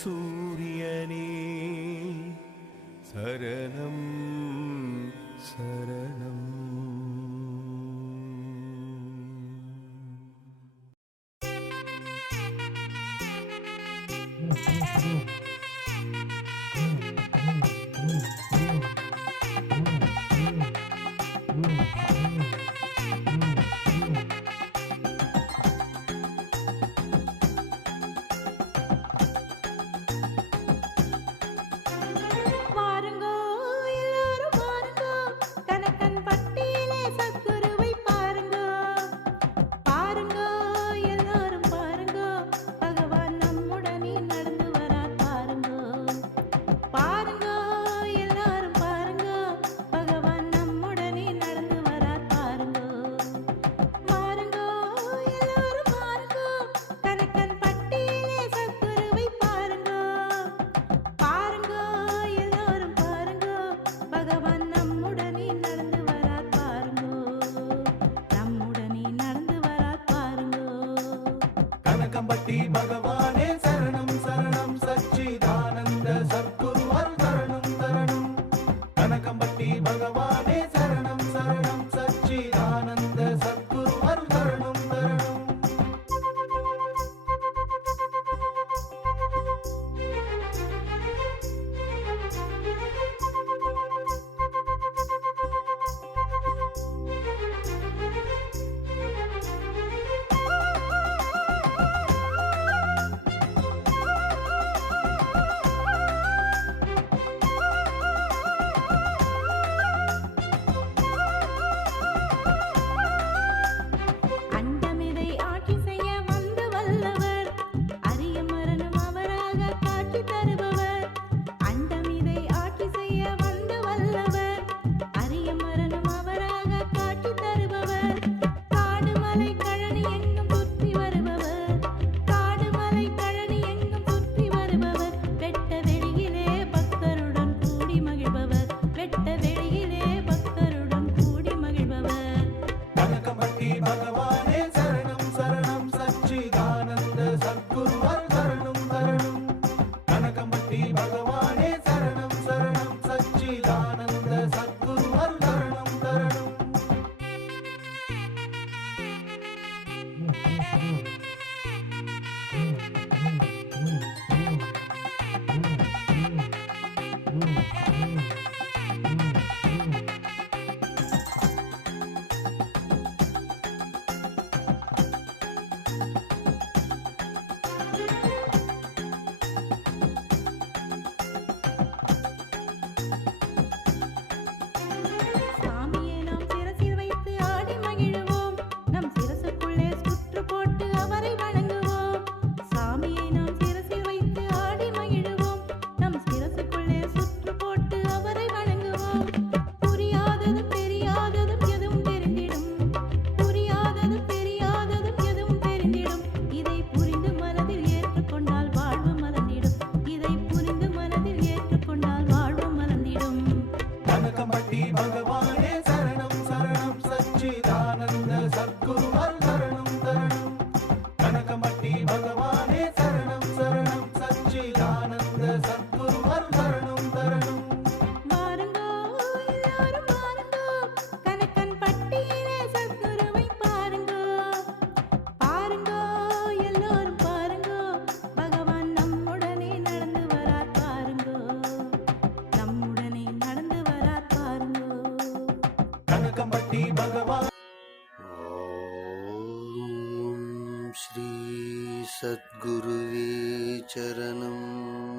சூரியனே சரணம் சரணம். கனகம்பட்டி பகவானே சரணம் சரணம் சச்சிதானந்த சத்குரு அருள் தரணும் தரணும். கனகம்பட்டி பகவானே சரணம் சரணம் சச்சிதானந்த சத்குரு அருள் தரணும் தரணும். பகவானே சரணம் சரணம் சச்சிதானந்த சத்குரு அருள் தரணும் தரணும். கனகம்பட்டி பகவானே சரணம் சரணம் சச்சிதானந்த சத்குரு அருள் தரணும் தரணும். கனகம்பட்டி பகவானே சரணம் சரணம் சச்சிதானந்த சத்குரு அருள் தரணும் தரணும். கனகம்பட்டி பகவானே சரணம் சரணம் சச்சிதானந்த சத்குரு அருள் தரணும் தரணும். கனகம்பட்டி பகவான். ஓம் ஸ்ரீ சத்குருவே சரணம்.